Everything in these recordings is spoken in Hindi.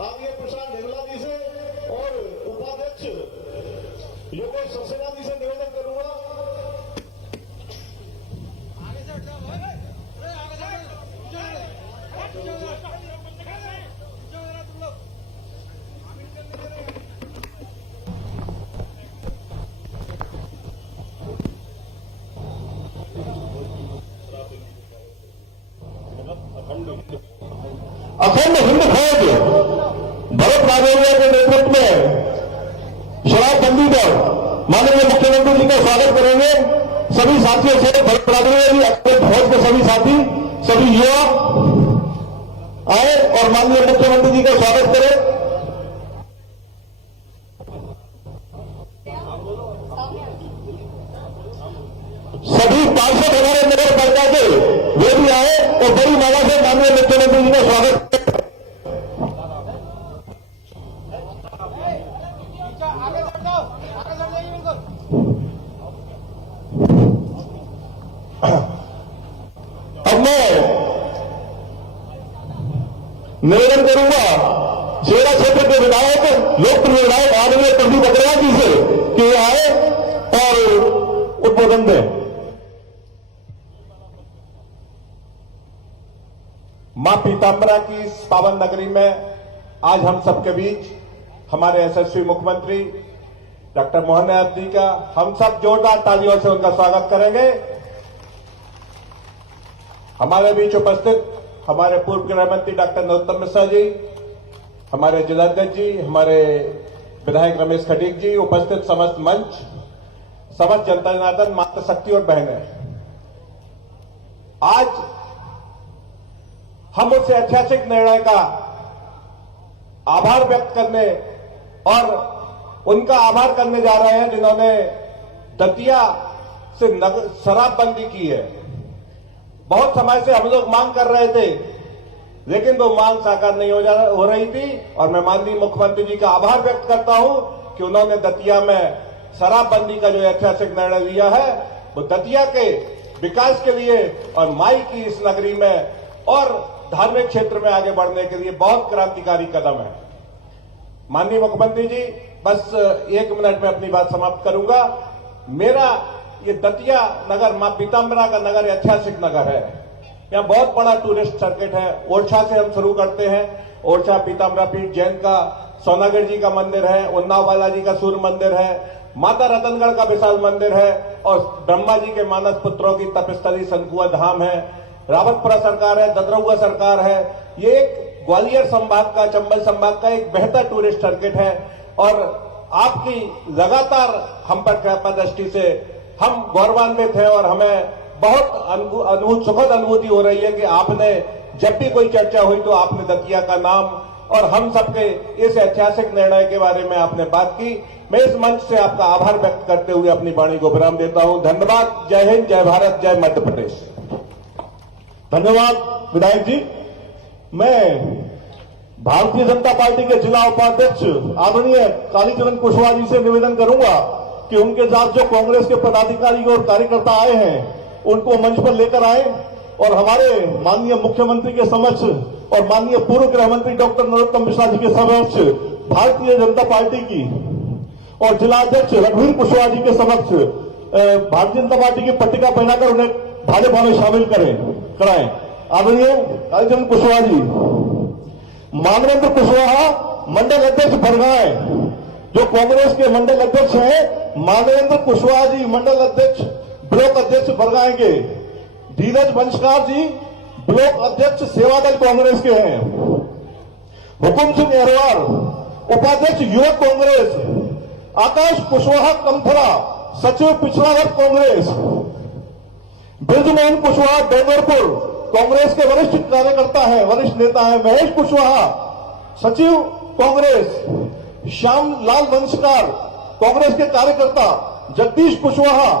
आगे प्रशांत ढेगला जी से और उपाध्यक्ष योगेश सक्सेना जी से निवेदन करूंगा। अखंड हिंद फौज भरत राघवरिया के नेतृत्व में शराबबंदी पर माननीय मुख्यमंत्री जी का स्वागत करेंगे। सभी साथियों से भरत राघवरिया जी, अखंड फौज के सभी साथी, सभी युवा आए और माननीय मुख्यमंत्री जी का स्वागत करें। सभी पार्षद हमारे नगर पालिका के वे भी आए और बड़ी मात्रा से माननीय मुख्यमंत्री जी का स्वागत। अब मैं निवेदन करूंगा शेरा क्षेत्र के विधायक, लोकप्रिय विधायक आदरणीय प्रदीप अग्रवाल जी से कि ये आए और उद्बोधन दें। मां पीताम्बरा की इस पावन नगरी में आज हम सबके बीच हमारे यशस्वी मुख्यमंत्री डॉक्टर मोहन यादव जी का हम सब जोरदार तालियों से उनका स्वागत करेंगे। हमारे बीच उपस्थित हमारे पूर्व गृह मंत्री डॉक्टर नरोत्तम मिश्रा जी, हमारे जिलाध्यक्ष जी, हमारे विधायक रमेश खटीक जी, उपस्थित समस्त मंच, समस्त जनता जनार्दन, माता शक्ति और बहनें, आज हम उस ऐतिहासिक निर्णय का आभार व्यक्त करने और उनका आभार करने जा रहे हैं जिन्होंने दतिया से शराबबंदी की है। बहुत समय से हम लोग मांग कर रहे थे, लेकिन वो मांग साकार नहीं हो रही थी और मैं माननीय मुख्यमंत्री जी का आभार व्यक्त करता हूं कि उन्होंने दतिया में शराबबंदी का जो ऐतिहासिक निर्णय लिया है वो दतिया के विकास के लिए और माई की इस नगरी में और धार्मिक क्षेत्र में आगे बढ़ने के लिए बहुत क्रांतिकारी कदम है। माननीय मुख्यमंत्री जी, बस 1 मिनट में अपनी बात समाप्त करूंगा। मेरा ये दतिया नगर मां पीताम्बरा का नगर ऐतिहासिक नगर है। यहाँ बहुत बड़ा टूरिस्ट सर्किट है। ओरछा से हम शुरू करते हैं। ओरछा पीताम्बरा पीठ जैन का सोनागढ़ जी का मंदिर है, उन्नाव बालाजी का सूर्य मंदिर है, माता रतनगढ़ का विशाल मंदिर है और ब्रह्मा जी के मानस पुत्रों की तपस्थली सनकुआ धाम है, रावतपुरा सरकार है, ददरौआ सरकार है। ये एक ग्वालियर संभाग का, चंबल संभाग का एक बेहतर टूरिस्ट सर्किट है और आपकी लगातार हम पर कृपा दृष्टि से हम गौरवान्वित हैं और हमें बहुत सुखद अनुभूति हो रही है कि आपने जब भी कोई चर्चा हुई तो आपने दतिया का नाम और हम सबके इस ऐतिहासिक निर्णय के बारे में आपने बात की। मैं इस मंच से आपका आभार व्यक्त करते हुए अपनी वाणी को विराम देता हूं। धन्यवाद। जय हिंद, जय भारत, जय मध्य प्रदेश। धन्यवाद विधायक जी। मैं भारतीय जनता पार्टी के जिला उपाध्यक्ष आदरणीय कालीचरण कुशवाहा जी से निवेदन करूंगा कि उनके साथ जो कांग्रेस के पदाधिकारी और कार्यकर्ता आए हैं उनको मंच पर लेकर आए और हमारे माननीय मुख्यमंत्री के समक्ष और माननीय पूर्व गृह मंत्री डॉक्टर नरोत्तम मिश्रा जी के समक्ष भारतीय जनता पार्टी की और जिलाध्यक्ष रघुवीर कुशवाहा जी के समक्ष भारतीय जनता पार्टी की पट्टिका पहनाकर उन्हें भाजपा में शामिल कराएं। आदरणीय कालीचरण कुशवाहा जी, मानवेंद्र कुशवाहा मंडल अध्यक्ष बरगांव, जो कांग्रेस के मंडल अध्यक्ष हैं, मानवेंद्र कुशवाहा जी मंडल अध्यक्ष ब्लॉक अध्यक्ष बरगांव के, धीरज वंशकार जी ब्लॉक अध्यक्ष सेवादल कांग्रेस के हैं, हुकुम सिंह अहरवार उपाध्यक्ष युवक कांग्रेस, आकाश कुशवाहा कमथरा सचिव पिछड़ा वर्ग कांग्रेस, ब्रजमोहन कुशवाहा डोंगरपुर कांग्रेस के वरिष्ठ कार्यकर्ता हैं, वरिष्ठ नेता हैं, महेश कुशवाहा सचिव कांग्रेस, श्याम लाल वंशकार कांग्रेस के कार्यकर्ता, जगदीश कुशवाहा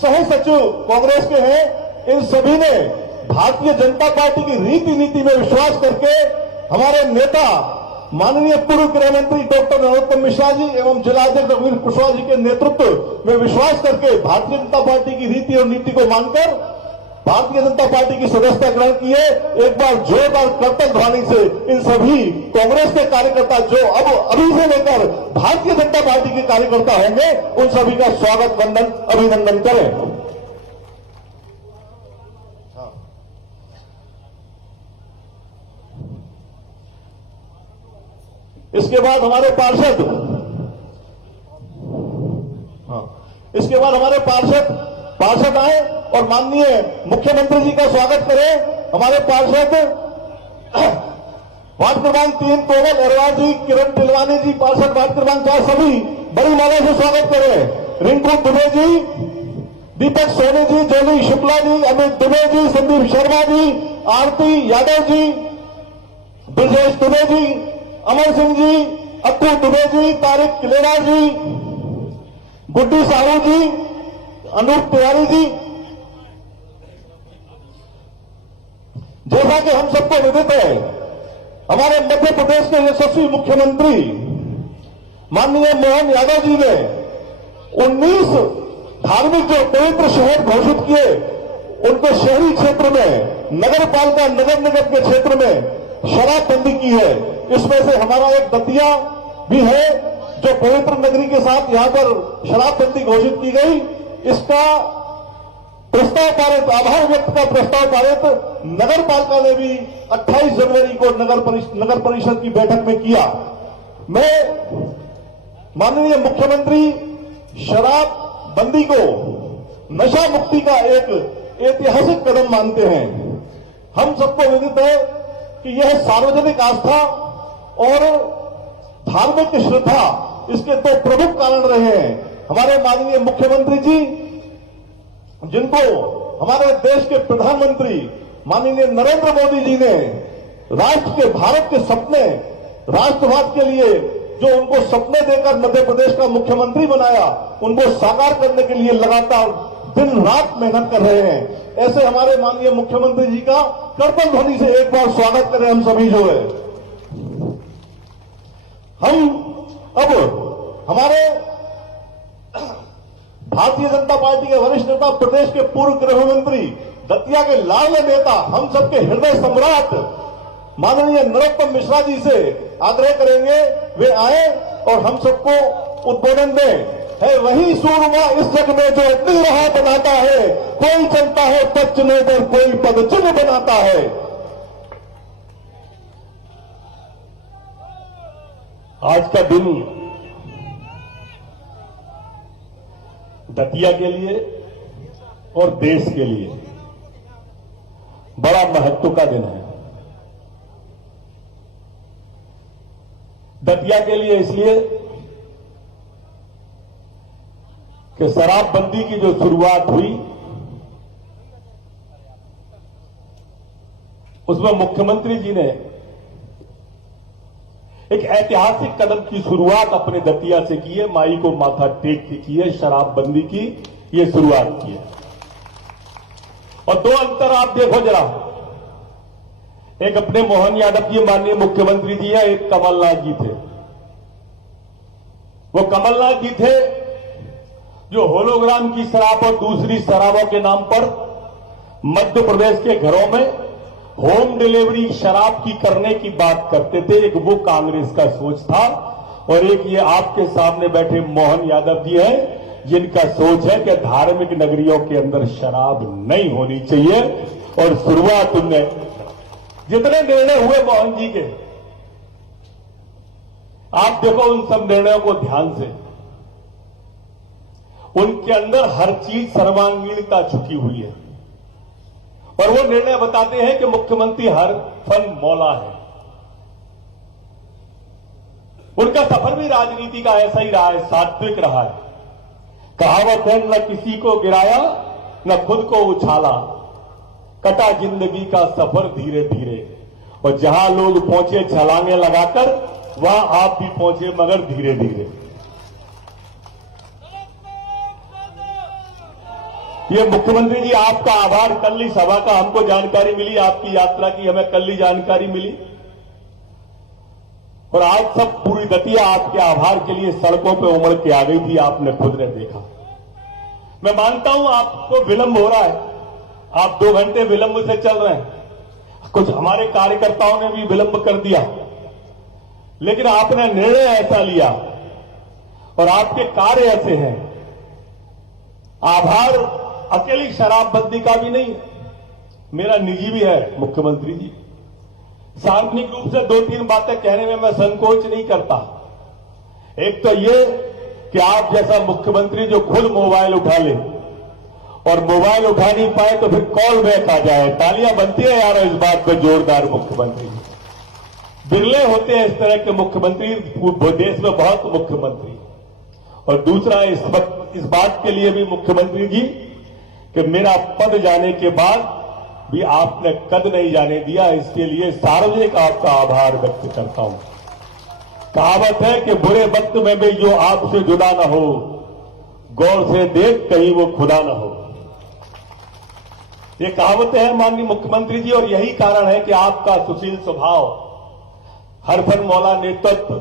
सह सचिव कांग्रेस के हैं। इन सभी ने भारतीय जनता पार्टी की रीति नीति में विश्वास करके हमारे नेता माननीय पूर्व गृह मंत्री डॉक्टर नरोत्तम मिश्रा जी एवं जिलाध्यक्ष रघुवीर कुशवाहा जी के नेतृत्व में विश्वास करके भारतीय जनता पार्टी की रीति और नीति को मानकर भारतीय जनता पार्टी की सदस्यता ग्रहण की है। एक बार जोरदार करतल ध्वनि से इन सभी कांग्रेस के कार्यकर्ता जो अब अभी से लेकर भारतीय जनता पार्टी के कार्यकर्ता होंगे उन सभी का स्वागत वंदन अभिनंदन करें। इसके बाद हमारे पार्षद आए और माननीय मुख्यमंत्री जी का स्वागत करें। हमारे पार्षद वार्ड क्रमांक 3 कोमल अरवाल जी, किरण टिलवानी जी, पार्षद वार्ड क्रमांक 4 सभी बड़ी माला से स्वागत करें। रिंकू दुबे जी, दीपक सोनी जी, जोली शुक्ला जी, अमित दुबे जी, संदीप शर्मा जी, आरती यादव जी, ब्रजेश दुबे जी, अमर सिंह जी, अक्कू दुबे जी, तारिक किलेरा जी, गुड्डी साहू जी, अनूप तिवारी जी। जैसा कि हम सबको विदित है, हमारे मध्य प्रदेश के यशस्वी मुख्यमंत्री माननीय मोहन यादव जी ने 19 धार्मिक जो पवित्र शहर घोषित किए, उनको शहरी क्षेत्र में, नगर पालिका नगर निगम के क्षेत्र में शराबबंदी की है। इसमें से हमारा एक दतिया भी है जो पवित्र नगरी के साथ यहां पर शराबबंदी घोषित की गई। इसका प्रस्ताव पारित, आभार व्यक्त का प्रस्ताव पारित नगर पालिका ने भी 28 जनवरी को नगर परिषद की बैठक में किया। मैं माननीय मुख्यमंत्री शराबबंदी को नशा मुक्ति का एक ऐतिहासिक कदम मानते हैं। हम सबको विदित है कि यह सार्वजनिक आस्था और धार्मिक श्रद्धा इसके दो प्रमुख कारण रहे हैं। हमारे माननीय मुख्यमंत्री जी, जिनको हमारे देश के प्रधानमंत्री माननीय नरेंद्र मोदी जी ने राष्ट्र के, भारत के सपने, राष्ट्रवाद के लिए जो उनको सपने देकर मध्य प्रदेश का मुख्यमंत्री बनाया, उनको साकार करने के लिए लगातार दिन रात मेहनत कर रहे हैं। ऐसे हमारे माननीय मुख्यमंत्री जी का करतल ध्वनि से एक बार स्वागत करें हम सभी जो है। हम अब हमारे भारतीय जनता पार्टी के वरिष्ठ नेता, प्रदेश के पूर्व गृह मंत्री, दतिया के लाडले नेता, हम सबके हृदय सम्राट माननीय नरोत्तम मिश्रा जी से आग्रह करेंगे वे आए और हम सबको उद्बोधन दें। है वही सूरमा इस जग में जो अपनी राह बनाता है, कोई चलता है पद चुने पर, कोई पद चिन्ह बनाता है। आज का दिन दतिया के लिए और देश के लिए बड़ा महत्व का दिन है। दतिया के लिए इसलिए कि शराबबंदी की जो शुरुआत हुई उसमें मुख्यमंत्री जी ने एक ऐतिहासिक कदम की शुरुआत अपने दतिया से की है। माई को माथा टेक के की है, शराबबंदी की ये शुरुआत की है। और दो अंतर आप देखो जरा, एक अपने मोहन यादव जी माननीय मुख्यमंत्री जी है, एक कमलनाथ जी थे। वो कमलनाथ जी थे जो होलोग्राम की शराब और दूसरी शराबों के नाम पर मध्य प्रदेश के घरों में होम डिलीवरी शराब की करने की बात करते थे। एक वो कांग्रेस का सोच था और एक ये आपके सामने बैठे मोहन यादव जी हैं जिनका सोच है कि धार्मिक नगरियों के अंदर शराब नहीं होनी चाहिए। और शुरुआत उनने जितने निर्णय हुए मोहन जी के, आप देखो उन सब निर्णयों को ध्यान से, उनके अंदर हर चीज सर्वांगीणता छुपी हुई है। और वो निर्णय बताते हैं कि मुख्यमंत्री हर फन मौला है। उनका सफर भी राजनीति का ऐसा ही रहा है, सात्विक रहा है। कहावत है, न किसी को गिराया न खुद को उछाला, कटा जिंदगी का सफर धीरे धीरे। और जहां लोग पहुंचे छलांगे लगाकर, वहां आप भी पहुंचे मगर धीरे धीरे। ये मुख्यमंत्री जी आपका आभार। कल ही सभा का हमको जानकारी मिली, आपकी यात्रा की हमें कल ही जानकारी मिली और आज सब पूरी दतिया आपके आभार के लिए सड़कों पे उमड़ के आ गई थी, आपने खुद ने देखा। मैं मानता हूं आपको विलंब हो रहा है, आप 2 घंटे विलंब से चल रहे हैं, कुछ हमारे कार्यकर्ताओं ने भी विलंब कर दिया, लेकिन आपने निर्णय ऐसा लिया और आपके कार्य ऐसे हैं। आभार अकेली शराबबंदी का भी नहीं, मेरा निजी भी है मुख्यमंत्री जी। सार्वजनिक रूप से 2-3 बातें कहने में मैं संकोच नहीं करता। एक तो ये कि आप जैसा मुख्यमंत्री जो खुद मोबाइल उठा ले, और मोबाइल उठा नहीं पाए तो फिर कॉल बैक आ जाए। तालियां बनती है यार इस बात पर जोरदार। मुख्यमंत्री बिरले होते हैं इस तरह के मुख्यमंत्री देश में, बहुत मुख्यमंत्री। और दूसरा इस बात के लिए भी मुख्यमंत्री जी कि मेरा पद जाने के बाद भी आपने कद नहीं जाने दिया, इसके लिए सार्वजनिक आपका आभार व्यक्त करता हूं। कहावत है कि बुरे वक्त में भी जो आपसे जुदा न हो, गौर से देख कहीं वो खुदा न हो। ये कहावतें हैं माननीय मुख्यमंत्री जी, और यही कारण है कि आपका सुशील स्वभाव, हरफन मौला नेतृत्व,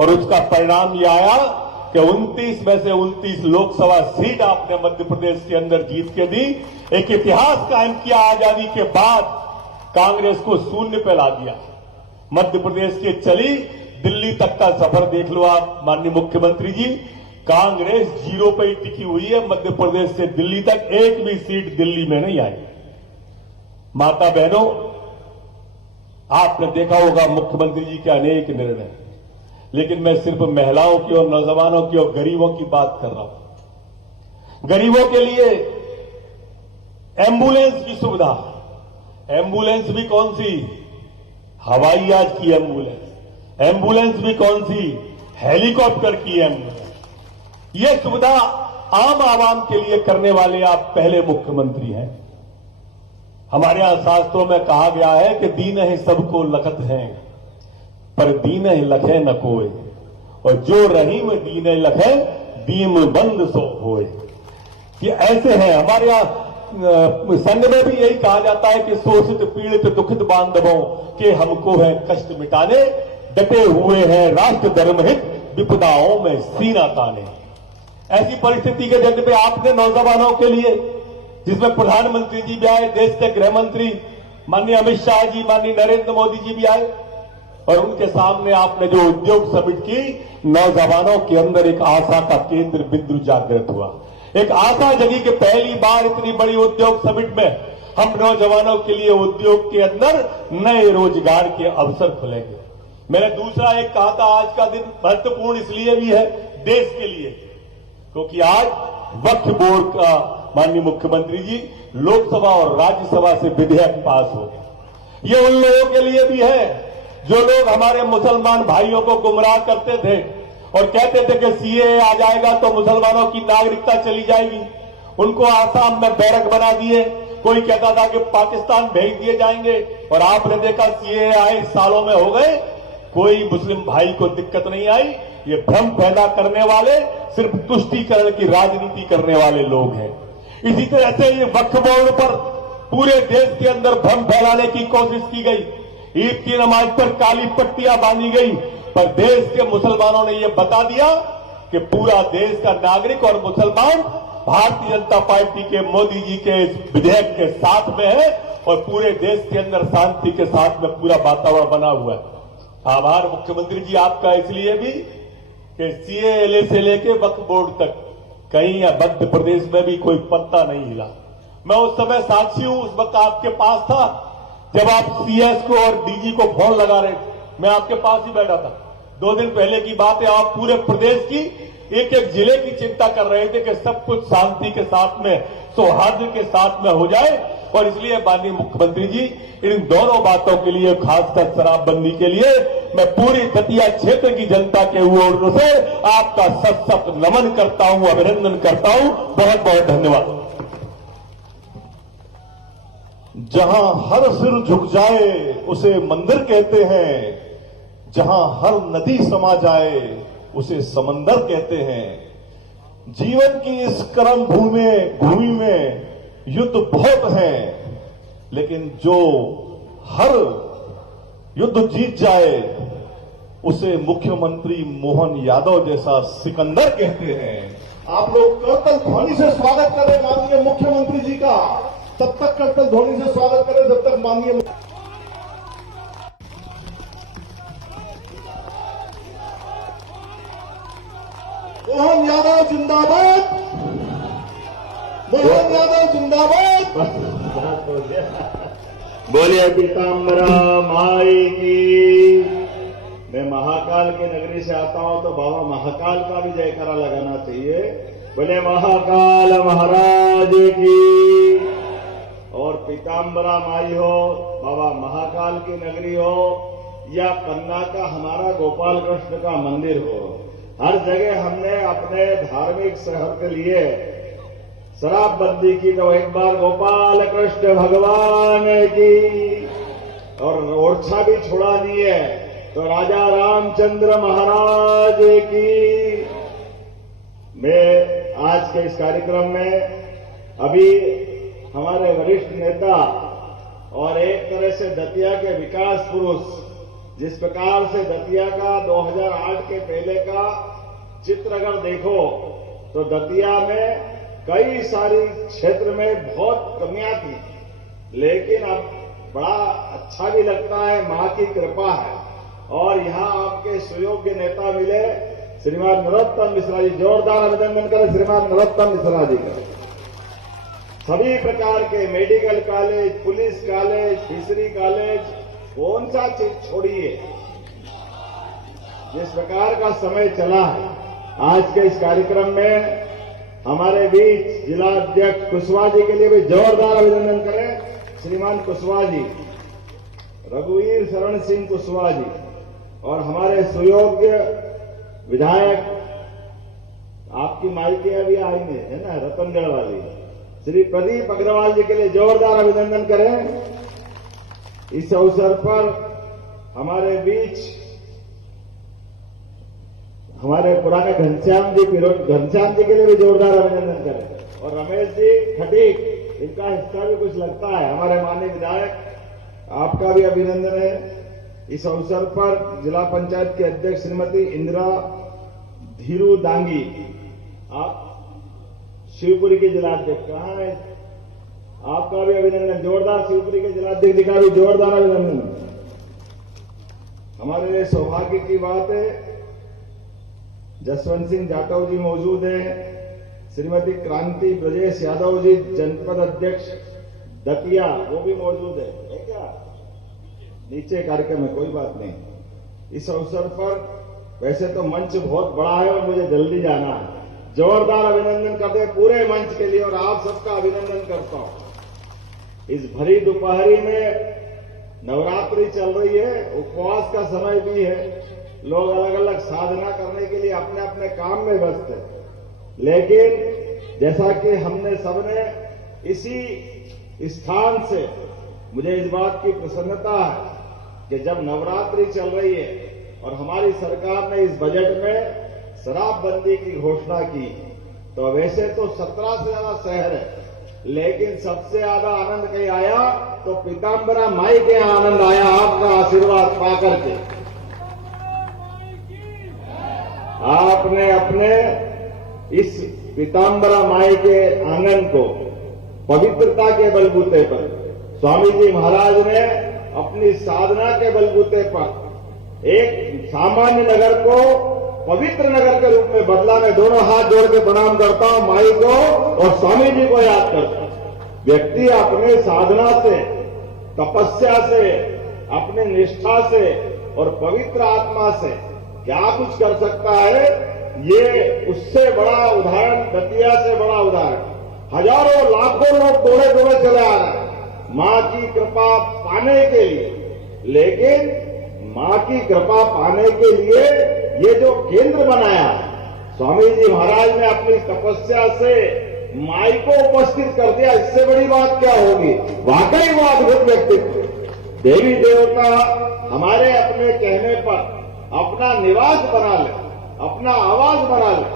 और उसका परिणाम यह आया कि 29 में से 29 लोकसभा सीट आपने मध्य प्रदेश के अंदर जीत के दी। एक इतिहास कायम किया। आजादी के बाद कांग्रेस को शून्य पे ला दिया। मध्य प्रदेश की चली दिल्ली तक का सफर देख लो आप माननीय मुख्यमंत्री जी। कांग्रेस 0 पे ही टिकी हुई है। मध्य प्रदेश से दिल्ली तक एक भी सीट दिल्ली में नहीं आई। माता बहनों, आपने देखा होगा मुख्यमंत्री जी के अनेक निर्णय, लेकिन मैं सिर्फ महिलाओं की और नौजवानों की और गरीबों की बात कर रहा हूं। गरीबों के लिए एम्बुलेंस की सुविधा, एम्बुलेंस भी कौन सी, हवाई जहाज की एम्बुलेंस, एम्बुलेंस भी कौन सी, हेलीकॉप्टर की एम्बुलेंस। ये सुविधा आम आवाम के लिए करने वाले आप पहले मुख्यमंत्री हैं। हमारे यहां शास्त्रों में कहा गया है कि दीन ही सबको लखत हैं, पर दीन ही लखे न कोई, और जो रहीम दीन लखे दीम बंद सो होए। ये ऐसे हैं। हमारे यहां संघ में भी यही कहा जाता है कि शोषित पीड़ित दुखित बांधवों के हमको है कष्ट मिटाने, डटे हुए हैं राष्ट्र धर्महित विपदाओं में सीना ताने। ऐसी परिस्थिति के जग में आपने नौजवानों के लिए, जिसमें प्रधानमंत्री जी भी आए, देश के गृह मंत्री माननीय अमित शाह जी, माननीय नरेंद्र मोदी जी भी आए, और उनके सामने आपने जो उद्योग समिट की, नौजवानों के अंदर एक आशा का केंद्र बिंदु जागृत हुआ। एक आशा जगी कि पहली बार इतनी बड़ी उद्योग समिट में हम नौजवानों के लिए उद्योग के अंदर नए रोजगार के अवसर खुलेंगे। मैंने दूसरा एक कहा था, आज का दिन महत्वपूर्ण इसलिए भी है देश के लिए, क्योंकि आज वक्फ बोर्ड का माननीय मुख्यमंत्री जी लोकसभा और राज्यसभा से विधेयक पास हो गया। ये उन लोगों के लिए भी है जो लोग हमारे मुसलमान भाइयों को गुमराह करते थे और कहते थे कि सीएए आ जाएगा तो मुसलमानों की नागरिकता चली जाएगी। उनको आसाम में बैरक बना दिए, कोई कहता था कि पाकिस्तान भेज दिए जाएंगे, और आपने देखा सीएए आए सालों में हो गए, कोई मुस्लिम भाई को दिक्कत नहीं आई। ये भ्रम पैदा करने वाले सिर्फ तुष्टीकरण की राजनीति करने वाले लोग हैं। इसी तरह से ये वक्फ बोर्ड पर पूरे देश के अंदर भ्रम फैलाने की कोशिश की गई। ईद की नमाज पर काली पट्टियां बांधी गई, पर देश के मुसलमानों ने यह बता दिया कि पूरा देश का नागरिक और मुसलमान भारतीय जनता पार्टी के मोदी जी के इस विधेयक के साथ में है, और पूरे देश के अंदर शांति के साथ में पूरा वातावरण बना हुआ है। आभार मुख्यमंत्री जी आपका इसलिए भी कि सीएए से लेके वक्फ बोर्ड तक कहीं या मध्य प्रदेश में भी कोई पत्ता नहीं हिला। मैं उस समय साक्षी हूं, उस वक्त आपके पास था जब आप सीएस को और डीजी को फोन लगा रहे थे। मैं आपके पास ही बैठा था। 2 दिन पहले की बात है, आप पूरे प्रदेश की एक एक जिले की चिंता कर रहे थे कि सब कुछ शांति के साथ में, सौहार्द के साथ में हो जाए। और इसलिए माननीय मुख्यमंत्री जी, इन दोनों बातों के लिए, खासकर शराबबंदी के लिए, मैं पूरी दतिया क्षेत्र की जनता के ओर से आपका सशक्त नमन करता हूं, अभिनंदन करता हूं। बहुत बहुत धन्यवाद। जहां हर सिर झुक जाए उसे मंदिर कहते हैं, जहां हर नदी समा जाए उसे समंदर कहते हैं। जीवन की इस कर्म भूमि में युद्ध बहुत हैं, लेकिन जो हर युद्ध जीत जाए उसे मुख्यमंत्री मोहन यादव जैसा सिकंदर कहते हैं। आप लोग करतल ध्वनि से स्वागत करें माननीय मुख्यमंत्री जी का। तब तक करतल ध्वनि से स्वागत करें जब तक माननीय मोहन यादव जिंदाबाद, मोहन यादव जिंदाबाद। बोलिए पीताम्बरा माई की। मैं महाकाल की नगरी से आता हूं तो बाबा महाकाल का भी जयकारा लगाना चाहिए। बोले महाकाल महाराज की। और पीताम्बरा माई हो, बाबा महाकाल की नगरी हो या पन्ना का हमारा गोपाल कृष्ण का मंदिर हो, हर जगह हमने अपने धार्मिक शहर के लिए शराबबंदी की। तो एक बार गोपाल कृष्ण भगवान की। और ओरछा भी छोड़ा नहीं है तो राजा रामचंद्र महाराज की। मैं आज के इस कार्यक्रम में अभी हमारे वरिष्ठ नेता और एक तरह से दतिया के विकास पुरुष, जिस प्रकार से दतिया का 2008 के पहले का चित्र अगर देखो तो दतिया में कई सारी क्षेत्र में बहुत कमियां थी, लेकिन अब बड़ा अच्छा भी लगता है, मां की कृपा है। और यहां आपके सुयोग्य नेता मिले श्रीमान नरोत्तम मिश्रा जी। जोरदार अभिनंदन करें श्रीमान नरोत्तम मिश्रा जी का। सभी प्रकार के medical college, police college, fishery college, कौन सा चीज छोड़िए। जिस प्रकार का समय चला है, आज के इस कार्यक्रम में हमारे बीच जिला अध्यक्ष कुशवाहा जी के लिए भी जोरदार अभिनंदन करें श्रीमान कुशवाहा जी, रघुवीर शरण सिंह कुशवाहा जी। और हमारे सुयोग्य विधायक, आपकी माइकें अभी आई है ना, रतनगढ़ वाली, श्री प्रदीप अग्रवाल जी के लिए जोरदार अभिनंदन करें। इस अवसर पर हमारे बीच हमारे पुराने घनश्याम जी के लिए भी जोरदार अभिनंदन करें। और रमेश जी खटीक, इनका हिस्सा भी कुछ लगता है, हमारे माननीय विधायक, आपका भी अभिनंदन है। इस अवसर पर जिला पंचायत के अध्यक्ष श्रीमती इंदिरा धीरू दांगी, आप शिवपुरी के जिलाध्यक्ष, कहां है, आपका भी अभिनंदन। जोरदार शिवपुरी के जिलाध्यक्ष जी का भी जोरदार अभिनंदन। हमारे लिए सौभाग्य की बात है, जसवंत सिंह जाटव जी मौजूद हैं, श्रीमती क्रांति ब्रजेश यादव जी जनपद अध्यक्ष दतिया, वो भी मौजूद है क्या? नीचे कार्यक्रम में, कोई बात नहीं। इस अवसर पर वैसे तो मंच बहुत बड़ा है और मुझे जल्दी जाना है। जोरदार अभिनंदन करते हैं पूरे मंच के लिए और आप सबका अभिनंदन करता हूं। इस भरी दोपहरी में नवरात्रि चल रही है, उपवास का समय भी है, लोग अलग अलग साधना करने के लिए अपने अपने काम में व्यस्त हैं। लेकिन जैसा कि हमने सबने इसी स्थान से, मुझे इस बात की प्रसन्नता है कि जब नवरात्रि चल रही है और हमारी सरकार ने इस बजट में शराबबंदी की घोषणा की, तो वैसे तो 17 से ज्यादा शहर है, लेकिन सबसे ज्यादा आनंद कहीं आया तो पीताम्बरा माई के आनंद आया, आपका आशीर्वाद पाकर के। आपने अपने इस पीताम्बरा माई के आंगन को पवित्रता के बलबूते पर, स्वामी जी महाराज ने अपनी साधना के बलबूते पर एक सामान्य नगर को पवित्र नगर के रूप में बदला। मैं दोनों हाथ जोड़ के प्रणाम करता हूं माई को और स्वामी जी को याद करता हूं। व्यक्ति अपने साधना से, तपस्या से, अपने निष्ठा से और पवित्र आत्मा से क्या कुछ कर सकता है, ये उससे बड़ा उदाहरण, दतिया से बड़ा उदाहरण। हजारों लाखों लोग दौड़े दौड़े चले आ रहे हैं मां की कृपा पाने के लिए। लेकिन मां की कृपा पाने के लिए ये जो केंद्र बनाया, स्वामी जी महाराज ने अपनी तपस्या से माई को उपस्थित कर दिया, इससे बड़ी बात क्या होगी। वाकई वो अद्भुत व्यक्तित्व, देवी देवता हमारे अपने कहने पर अपना निवास बना ले, अपना आवास बना ले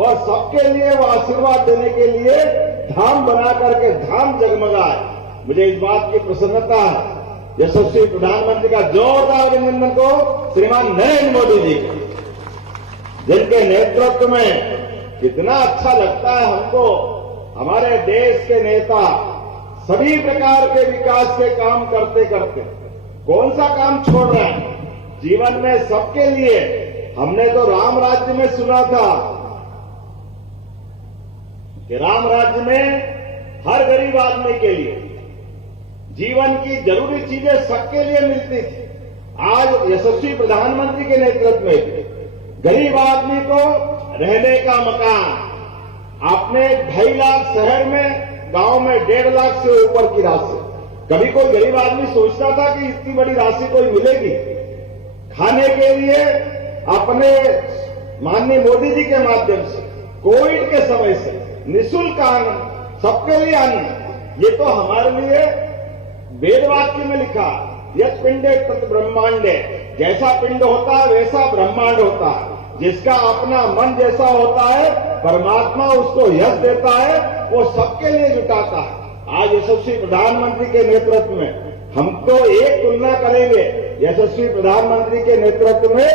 और सबके लिए वो आशीर्वाद देने के लिए धाम बना करके धाम जगमगाए। मुझे इस बात की प्रसन्नता है। यशस्वी प्रधानमंत्री का जोरदार अभिनंदन को श्रीमान नरेंद्र मोदी जी, जिनके नेतृत्व में कितना अच्छा लगता है हमको। हमारे देश के नेता सभी प्रकार के विकास के काम करते करते कौन सा काम छोड़ रहे हैं? जीवन में सबके लिए। हमने तो राम राज्य में सुना था कि राम राज्य में हर गरीब आदमी के लिए जीवन की जरूरी चीजें सबके लिए मिलती थी। आज यशस्वी प्रधानमंत्री के नेतृत्व में गरीब आदमी को रहने का मकान, अपने 2.5 लाख शहर में, गांव में 1.5 लाख से ऊपर की राशि। कभी कोई गरीब आदमी सोचता था कि इतनी बड़ी राशि कोई मिलेगी? खाने के लिए अपने माननीय मोदी जी के माध्यम से कोविड के समय से निःशुल्क अन्न, सबके लिए अन्न। ये तो हमारे लिए वेद वाक्य में लिखा, यत् पिंडे तत् ब्रह्मांडे, जैसा पिंड होता है वैसा ब्रह्मांड होता है। जिसका अपना मन जैसा होता है, परमात्मा उसको यश देता है, वो सबके लिए जुटाता है। आज यशस्वी प्रधानमंत्री के नेतृत्व में हम तो एक तुलना करेंगे यशस्वी प्रधानमंत्री के नेतृत्व में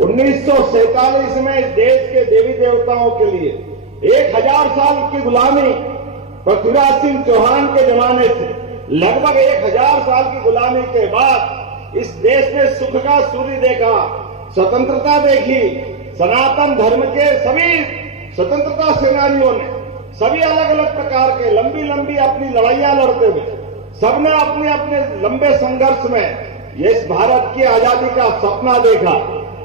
1947 में इस देश के देवी देवताओं के लिए 1000 साल की गुलामी पृथ्वीराज सिंह चौहान के जमाने से लगभग 1000 साल की गुलामी के बाद इस देश ने सुख का सूर्य देखा, स्वतंत्रता देखी। सनातन धर्म के सभी स्वतंत्रता सेनानियों ने सभी अलग अलग प्रकार के लंबी लंबी अपनी लड़ाइयां लड़ते हुए सबने अपने अपने लंबे संघर्ष में इस भारत की आजादी का सपना देखा।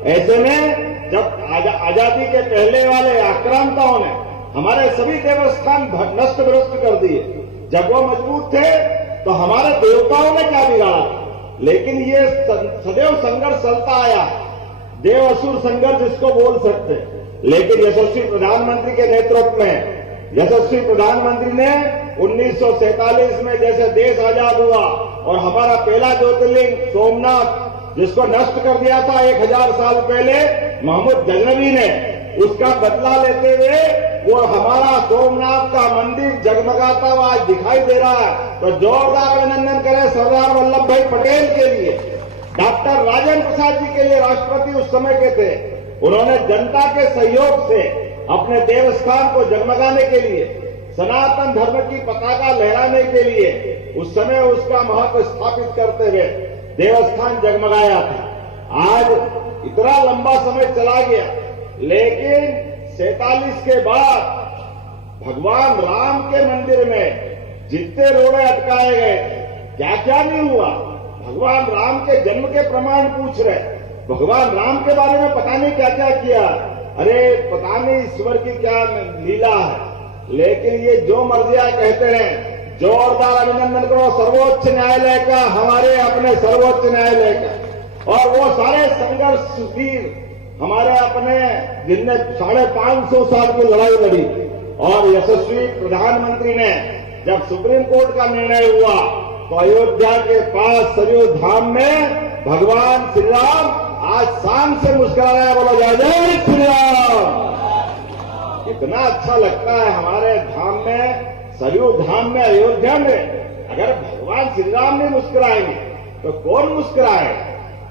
ऐसे में जब आजादी के पहले वाले आक्रांताओं ने हमारे सभी देवस्थान नष्ट भ्रष्ट कर दिए, जब वो मजबूत थे तो हमारे देवताओं ने क्या बिगाड़ा? लेकिन ये सदैव संघर्ष चलता आया, देव असुर संघर्ष जिसको बोल सकते। लेकिन यशस्वी प्रधानमंत्री के नेतृत्व में यशस्वी प्रधानमंत्री ने 1947 में जैसे देश आजाद हुआ और हमारा पहला ज्योतिर्लिंग सोमनाथ जिसको नष्ट कर दिया था 1000 साल पहले मोहम्मद गजनवी ने, उसका बदला लेते हुए वो हमारा सोमनाथ का मंदिर जगमगाता हुआ आज दिखाई दे रहा है। तो जोरदार अभिनंदन करें सरदार वल्लभ भाई पटेल के लिए, डॉक्टर राजेंद्र प्रसाद जी के लिए, राष्ट्रपति उस समय के थे। उन्होंने जनता के सहयोग से अपने देवस्थान को जगमगाने के लिए, सनातन धर्म की पताका लहराने के लिए उस समय उसका महत्व स्थापित करते हुए देवस्थान जगमगाया था। आज इतना लंबा समय चला गया, लेकिन 47 के बाद भगवान राम के मंदिर में जितने रोड़े अटकाए गए, क्या क्या नहीं हुआ। भगवान राम के जन्म के प्रमाण पूछ रहे, भगवान राम के बारे में पता नहीं क्या क्या किया। अरे पता नहीं ईश्वर की क्या लीला है। लेकिन ये जो मर्जिया कहते हैं, जोरदार अभिनंदन करो सर्वोच्च न्यायालय का, हमारे अपने सर्वोच्च न्यायालय का, और वो सारे संघर्ष वीर हमारे अपने जिनने 550 साल की लड़ाई लड़ी। और यशस्वी प्रधानमंत्री ने जब सुप्रीम कोर्ट का निर्णय हुआ तो अयोध्या के पास सरयू धाम में भगवान श्री राम आज शान से मुस्कुरा रहे हैं। बोलो जय जय श्री राम। इतना अच्छा लगता है हमारे धाम में, सरयू धाम में, अयोध्या में। अगर भगवान श्री राम नहीं मुस्कुराएंगे तो कौन मुस्कुराए?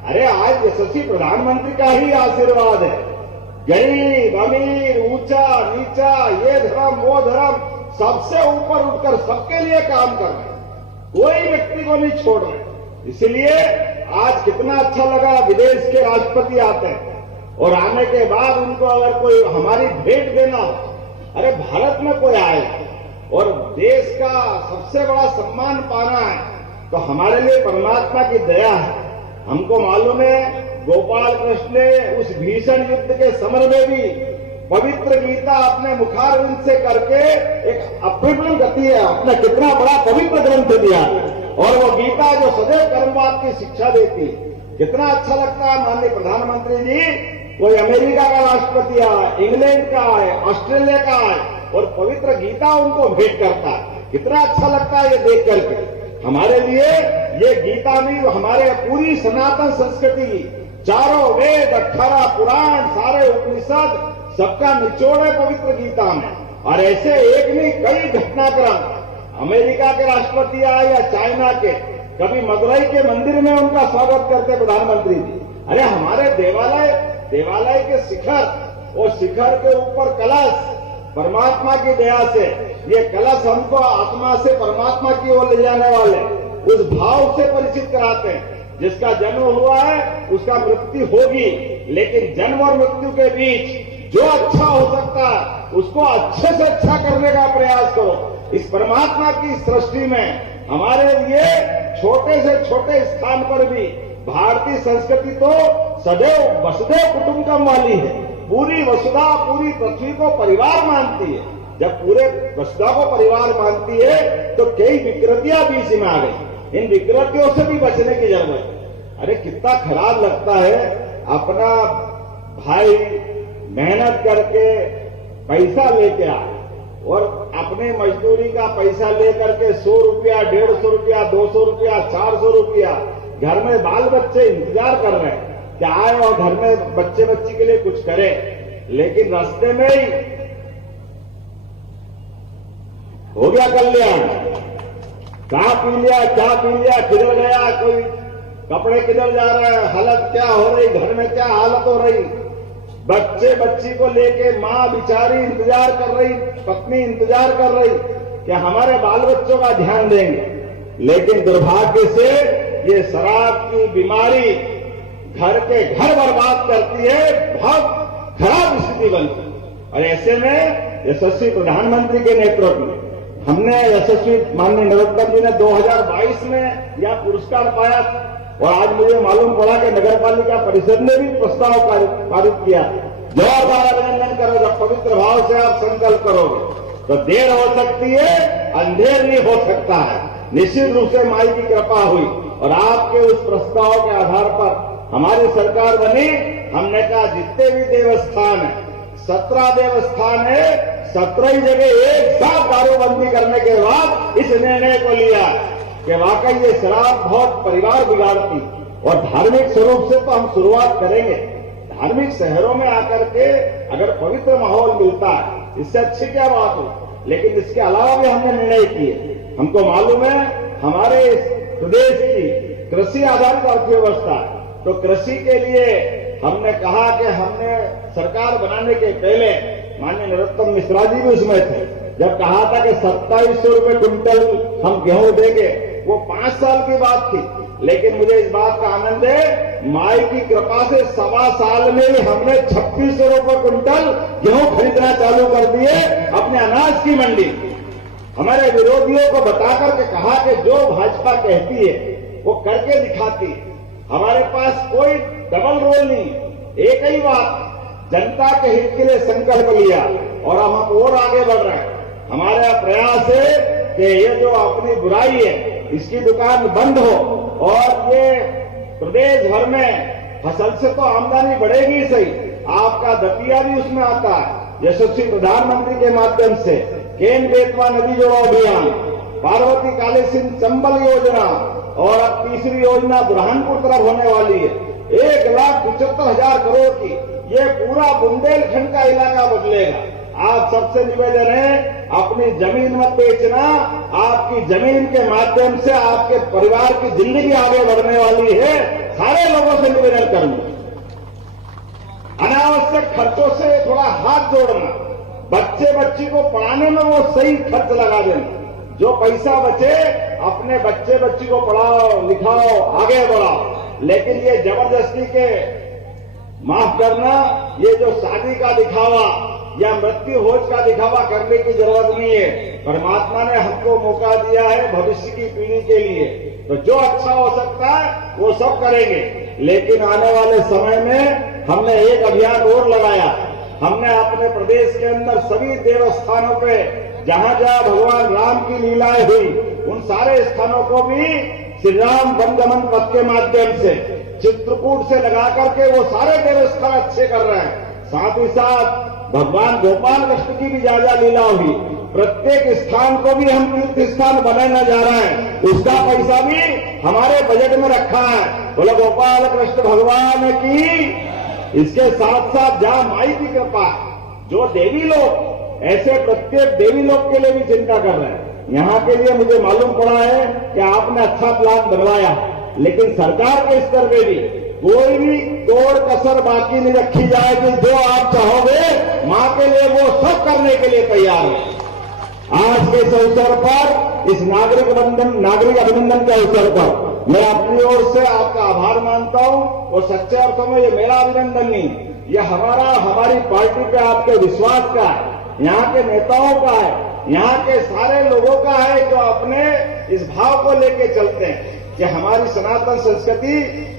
अरे आज यशस्वी प्रधानमंत्री का ही आशीर्वाद है। गरीब अमीर, ऊंचा नीचा, ये धर्म वो धर्म, सबसे ऊपर उठकर सबके लिए काम कर रहे, कोई व्यक्ति को नहीं छोड़ रहे। इसलिए आज कितना अच्छा लगा, विदेश के राष्ट्रपति आते हैं और आने के बाद उनको अगर कोई हमारी भेंट देना हो, अरे भारत में कोई आए और देश का सबसे बड़ा सम्मान पाना है तो हमारे लिए परमात्मा की दया है। हमको मालूम है गोपाल कृष्ण ने उस भीषण युद्ध के समर में भी पवित्र गीता अपने मुखारविंद से करके एक अप्रतिम गति है, अपना कितना बड़ा पवित्र ग्रंथ दिया। और वो गीता जो सदैव कर्मवाद की शिक्षा देती है, कितना अच्छा लगता है। माननीय प्रधानमंत्री जी, कोई अमेरिका का राष्ट्रपति आए, इंग्लैंड का आए, ऑस्ट्रेलिया का आए और पवित्र गीता उनको भेंट करता है, कितना अच्छा लगता है ये देख करके। हमारे लिए ये गीता नहीं, हमारे पूरी सनातन संस्कृति, चारों वेद, 18 पुराण, सारे उपनिषद, सबका निचोड़ है पवित्र गीता में। और ऐसे एक नहीं कई घटनाक्रम, अमेरिका के राष्ट्रपति आए या चाइना के, कभी मदुरई के मंदिर में उनका स्वागत करते प्रधानमंत्री जी। अरे हमारे देवालय के शिखर, और शिखर के ऊपर कलश, परमात्मा की दया से ये कलश हमको आत्मा से परमात्मा की ओर ले जाने वाले उस भाव से परिचित कराते हैं। जिसका जन्म हुआ है उसका मृत्यु होगी, लेकिन जन्म और मृत्यु के बीच जो अच्छा हो सकता है उसको अच्छे से अच्छा करने का प्रयास करो। इस परमात्मा की सृष्टि में हमारे लिए छोटे से छोटे स्थान पर भी भारतीय संस्कृति तो सदैव वसुधैव कुटुंबकम वाली है। पूरी वसुधा, पूरी पृथ्वी को परिवार मानती है। जब पूरे वसुधा को परिवार मानती है तो कई विकृतियां बीच में आ गई। इन विकृतियों से भी बचने की जरूरत है। अरे कितना खराब लगता है, अपना भाई मेहनत करके पैसा लेके आए और अपने मजदूरी का पैसा लेकर के 100 रुपया, 150 रुपया, 200 रुपया, 400 रुपया घर में बाल बच्चे इंतजार कर रहे हैं कि आए और घर में बच्चे बच्ची के लिए कुछ करें, लेकिन रास्ते में ही हो गया कल्याण। कहा पी लिया, क्या पी लिया, किधर गया, कोई कपड़े किधर जा रहे हैं, हालत क्या हो रही, घर में क्या हालत हो रही। बच्चे बच्ची को लेके मां बिचारी इंतजार कर रही, पत्नी इंतजार कर रही कि हमारे बाल बच्चों का ध्यान देंगे। लेकिन दुर्भाग्य से ये शराब की बीमारी घर के घर बर्बाद करती है, बहुत खराब स्थिति बनती है। और ऐसे में यशस्वी प्रधानमंत्री के नेतृत्व में हमने यशस्वी माननीय नरोत्तम जी ने 2022 में यह पुरस्कार पाया और आज मुझे मालूम पड़ा कि नगर पालिका परिषद ने भी प्रस्ताव पारित किया। जोरदार अभिनंदन करो। जब पवित्र भाव से आप संकल्प करोगे तो देर हो सकती है, अंधेर नहीं हो सकता है। निश्चित रूप से माई की कृपा हुई और आपके उस प्रस्ताव के आधार पर हमारी सरकार बनी। हमने कहा जितने भी देवस्थान है, 17 देवस्थान है, 17 ही जगह एक साथ दारूबंदी करने के बाद इस निर्णय को लिया कि वाकई ये शराब बहुत परिवार बिगाड़ती। और धार्मिक स्वरूप से तो हम शुरुआत करेंगे। धार्मिक शहरों में आकर के अगर पवित्र माहौल मिलता है, इससे अच्छी क्या बात हो। लेकिन इसके अलावा भी हमने निर्णय किए। हमको मालूम है हमारे प्रदेश की कृषि आधारित अर्थव्यवस्था, तो कृषि के लिए हमने कहा कि हमने सरकार बनाने के पहले माननीय नरोत्तम मिश्रा जी भी उसमें थे, जब कहा था कि 2700 रुपए क्विंटल हम गेहूं देंगे, वो 5 साल की बात थी। लेकिन मुझे इस बात का आनंद है, माई की कृपा से 1.25 साल में ही हमने 2600 रुपए क्विंटल गेहूं खरीदना चालू कर दिए अपने अनाज की मंडी। हमारे विरोधियों को बताकर के कहा कि जो भाजपा कहती है वो करके दिखाती है। हमारे पास कोई डबल रोल नहीं, एक ही बात, जनता के हित के लिए संकल्प लिया और हम और आगे बढ़ रहे हैं। हमारा प्रयास है कि ये जो अपनी बुराई है इसकी दुकान बंद हो और ये प्रदेश भर में फसल से तो आमदनी बढ़ेगी सही, आपका दतिया भी उसमें आता है। यशस्वी प्रधानमंत्री के माध्यम से केन बेतवा नदी जोड़ो अभियान, पार्वती काली सिंह चंबल योजना और अब तीसरी योजना बुरहानपुर तरफ होने वाली है। 1,75,000 करोड़ की ये पूरा बुंदेलखंड का इलाका बदलेगा। आप सबसे निवेदन है, अपनी जमीन मत बेचना। आपकी जमीन के माध्यम से आपके परिवार की जिंदगी आगे बढ़ने वाली है। सारे लोगों से निवेदन करूंगा, अनावश्यक खर्चों से थोड़ा हाथ जोड़ना, बच्चे बच्ची को पढ़ाने में वो सही खर्च लगा देना। जो पैसा बचे अपने बच्चे बच्ची को पढ़ाओ, लिखाओ, आगे बढ़ाओ। लेकिन ये जबरदस्ती के, माफ करना, ये जो शादी का दिखावा या मृत्यु भोज का दिखावा करने की जरूरत नहीं है। परमात्मा ने हमको मौका दिया है भविष्य की पीढ़ी के लिए, तो जो अच्छा हो सकता है वो सब करेंगे। लेकिन आने वाले समय में हमने एक अभियान और लगाया। हमने अपने प्रदेश के अंदर सभी देवस्थानों पे जहां जहां भगवान राम की लीलाएं हुई, उन सारे स्थानों को भी श्री राम वंदमन पथ के माध्यम से चित्रकूट से लगा करके वो सारे देवस्थान अच्छे कर रहे हैं। साथ ही साथ भगवान गोपाल कृष्ण की भी ज्यादा लीला हुई। प्रत्येक स्थान को भी हम तीर्थ स्थान बनाने जा रहे हैं, उसका पैसा भी हमारे बजट में रखा है। बोले गोपाल कृष्ण भगवान की। इसके साथ साथ जहां माई की कृपा है, जो देवी लोग, ऐसे प्रत्येक देवी लोग के लिए भी चिंता कर रहे हैं। यहाँ के लिए मुझे मालूम पड़ा है कि आपने अच्छा प्लान बनवाया, लेकिन सरकार के स्तर पे भी कोई भी तोड़ कसर बाकी नहीं रखी जाएगी। जो आप चाहोगे मां के लिए वो सब करने के लिए तैयार है। आज के इस अवसर पर, इस नागरिक अभिनंदन के अवसर पर मैं अपनी ओर से आपका आभार मानता हूं और सच्चे अर्थों में ये मेरा अभिनंदन नहीं, यह हमारी पार्टी पे आपके विश्वास का है, यहाँ के नेताओं का है, यहाँ के सारे लोगों का है जो अपने इस भाव को लेके चलते हैं कि हमारी सनातन संस्कृति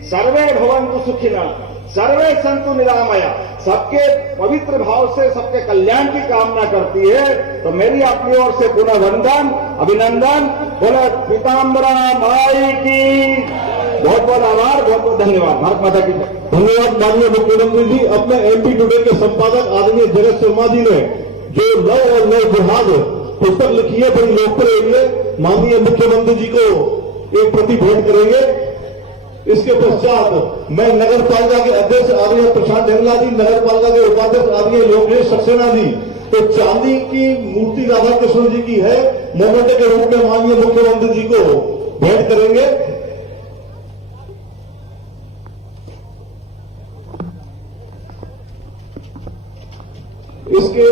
सर्वे भवन्तु सुखिनः, सर्वे सन्तु निरामया, सबके पवित्र भाव से सबके कल्याण की कामना करती है। तो मेरी अपनी ओर से पुनः वंदन, अभिनंदन, बोले पीताम्बरा माई की बहुत बहुत आभार, बहुत बहुत धन्यवाद। भारत माता की धन्यवाद माननीय मुख्यमंत्री जी। अपने एमपी टुडे के संपादक आदरणीय जगत शर्मा जी ने जो लव और लव जिहाद पुस्तक लिखी है, बड़ी लोकप्रिय हुई है, माननीय मुख्यमंत्री जी को एक प्रति भेंट करेंगे। इसके पश्चात मैं नगर पालिका के अध्यक्ष आदरणीय प्रशांत ढेंगला जी, नगर पालिका के उपाध्यक्ष आदरणीय योगेश सक्सेना जी, तो चांदी की मूर्ति राधा कृष्ण जी की है, मोमेंटो के रूप में माननीय मुख्यमंत्री जी को भेंट करेंगे। इसके